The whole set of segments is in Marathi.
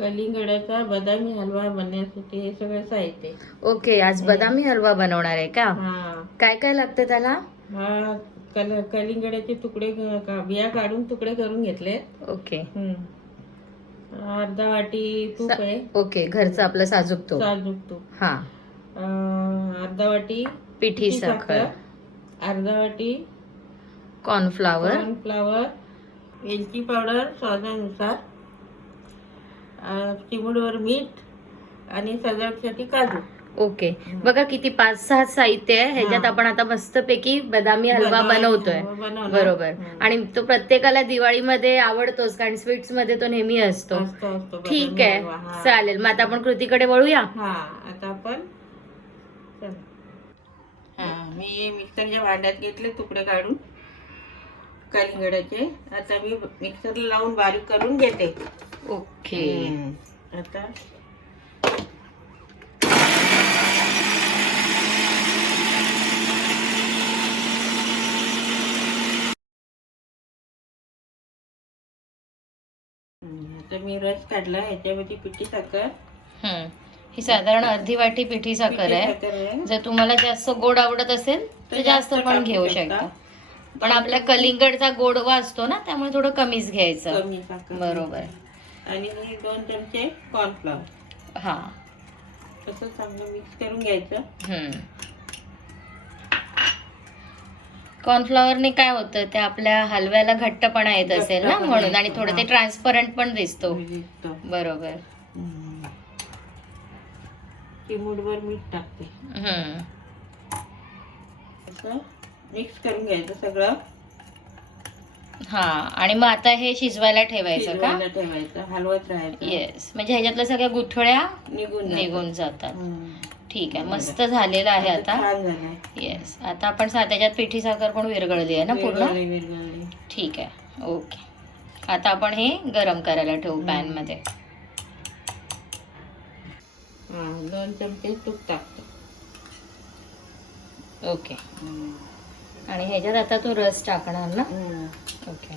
कलिंगडाचा बदामी हलवा बनवण्यासाठी हे सगळं साहित्य. ओके, आज बदामी हलवा बनवणार आहे का? हा काय काय लागतं त्याला? हा कलिंगडाचे तुकडे बिया काढून तुकडे करून घेतले. ओके. अर्धा वाटी तूप आहे. ओके, घरचं आपलं साजूक तूप. साजूक तूप. हा. अर्धा वाटी पिठी साखर. अर्धा वाटी कॉर्नफ्लावर. वेलची पावडर स्वादानुसार, चिमूटभर मीठ आणि सजावटीसाठी काजू. ओके, बघा किती 5-6 साहित्य आहे. ह्याच्यात आपण आता मस्तपैकी बदामी हलवा बनवतोय. बरोबर. आणि तो प्रत्येकाला दिवाळीमध्ये आवडतोच, कारण स्वीट्स मध्ये तो नेहमी असतो. ठीक आहे, चालेल. मग आता आपण कृतीकडे वळूया. आता आपण मी मिक्सरच्या भांड्यात घेतले तुकडे काढून कलिंगडाचे. आता मी मिक्सरला लावून बारीक करून घेते. ओके. आता मी रस काढला. ह्याच्यामध्ये पिठी साखर. ही साधारण अर्धी वाटी पिठी साखर आहे. जर तुम्हाला जास्त गोड आवडत असेल तर जास्त पण घेऊ शकता, पण आपल्या कलिंगडचा गोडवा असतो ना, त्यामुळे थोडं कमीच घ्यायचं. बरोबर. आणि 2 चमचे कॉर्नफ्लॉवर. हा, तसं चांगलं मिक्स करून घ्यायचं. कॉर्नफ्लॉवरने काय होतं, ते आपल्या हलव्याला घट्टपणा येत असेल ना, म्हणून. आणि थोडं ते ट्रान्सपरंट पण दिसतो. बरोबर. चिमूटभर मीठ टाकते. असं मिक्स करून घ्यायचं सगळं. हा, आणि मग आता हे शिजवायला ठेवायचं का? ठेवायचं, हलवत राहायचं. येस, म्हणजे ह्याच्यातल्या सगळ्या गुठळ्या निघून जातात. ठीक आहे, मस्त झालेलं आहे आता. येस, आता आपण त्याच्यात पिठी साखर पण विरघळली आहे ना पूर्ण. ठीक आहे, ओके. आता आपण हे गरम करायला ठेवू पॅन मध्ये. 2 चमचे तूप टाकतो. ओके. आणि ह्याच्यात आता तो रस टाकणार ना? ओके.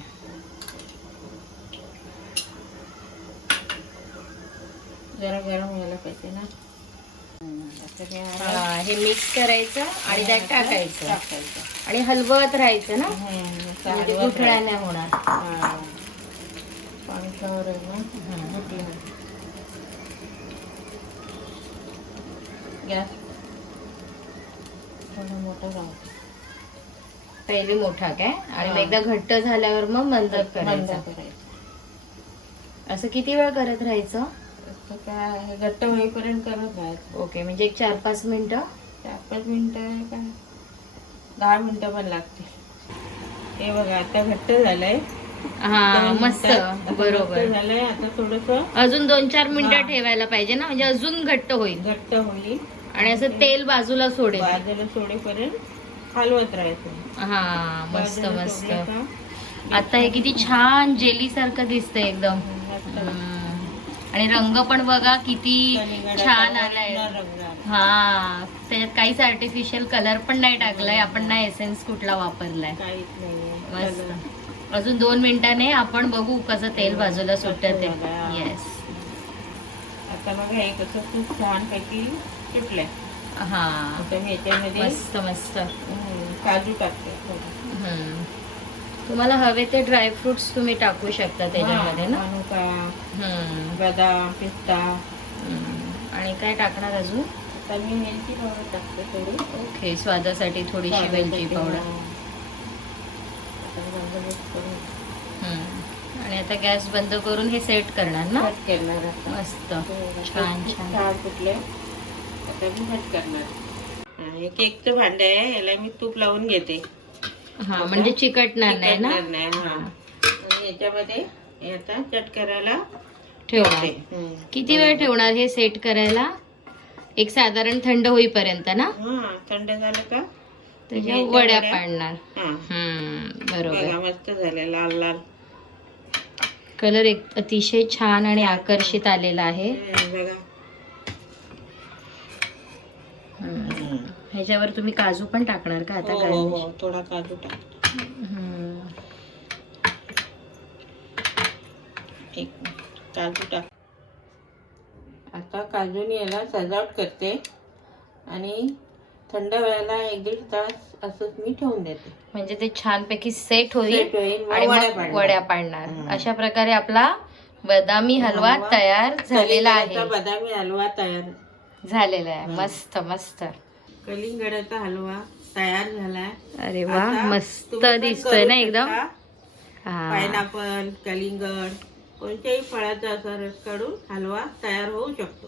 जरा गरम व्हायला पाहिजे ना. हे मिक्स करायचं आणि त्यात टाकायचं आणि हलवत राहायचं ना, म्हणजे गुठळ्या नाही होणार. कॉर्नफ्लॉवर गॅस थोडा मोठा राहतो. पहिले मोठा काय, आणि मग एकदा घट्ट झाल्यावर मग मंद करायचं. असं किती वेळ करत राहायचं? काय घट्ट होईपर्यंत करत राहायचं. ओके, म्हणजे एक 4-5 मिनिटं. 4-5 मिनिटं काय, 10 मिनिटं पण लागते. हे बघा आता घट्ट झालंय. हा, मस्त. बरोबर झालंय. आता थोडस अजून 2-4 मिनिटं ठेवायला पाहिजे ना, म्हणजे अजून घट्ट होईल. आणि असं तेल बाजूला सोडेपर्यंत हलवत राहायचं. हा, मस्त मस्त. आता हे किती छान जेली सारखं दिसतंय एकदम. आणि रंग पण बघा किती छान आलाय. हा, त्याच्यात काहीच आर्टिफिशियल कलर पण नाही टाकलाय आपण, ना एसेन्स कुठला वापरलाय. मस्त. अजून 2 मिनिटाने आपण बघू कसं तेल बाजूला सुटत ते. येस. आता बघा हे कसं खूप छान पैकी सुटलंय. हा, ह्याच्यामध्ये मस्त मस्त काजू टाकते. तुम्हाला हवे ते ड्रायफ्रुट्स तुम्ही टाकू शकता त्याच्यामध्ये ना. बदाम, पिस्ता. आणि काय टाकणार अजून? आता मी वेलची पावडर टाकते थोडी. ओके, स्वादासाठी थोडीशी वेलची पावडर. आणि आता गॅस बंद करून हे सेट करणार ना. मस्त छान छान कुठले. आता मी कट करणार. हे केकचं भांडे आहे, याला मी तूप लावून घेते. हा, म्हणजे चिकटणार नाही ना. आणि याच्यामध्ये आता कट करायला ठेवणार. किती वेळ ठेवणार हे सेट करायला? एक साधारण थंड होईपर्यंत ना. थंड झालं का त्याच्या वड्या पाडणार. बरोबर. मस्त झाले, लाल लाल. कलर एक अतिशय छान आणि आकर्षित आलेला आहे. बघा. ह्याच्यावर तुम्ही काजू पण टाकणार का आता? थोडा काजू टाक. एक काजू टाक. आता काजूनी याला सजावट करते आणि थंड व्हायला 1-1.5 तास असंच मी ठेवून देते. म्हणजे ते छानपैकी सेट होईल सेट होईल, आणि वड्या मग पाडणार. वड्या पाडणार. अशा प्रकारे आपला बदामी हलवा तयार झालेला आहे. कलिंगडाचा बदामी हलवा तयार झालेला आहे. मस्त मस्त. कलिंगडाचा हलवा तयार झालाय. अरे वा, आता मस्त तुम्ही पण दिसतोय करू ना एकदम. शकता. हा. पायनॅपल, कलिंगड कोणत्याही फळाचा असा रस काढून हलवा तयार होऊ शकतो.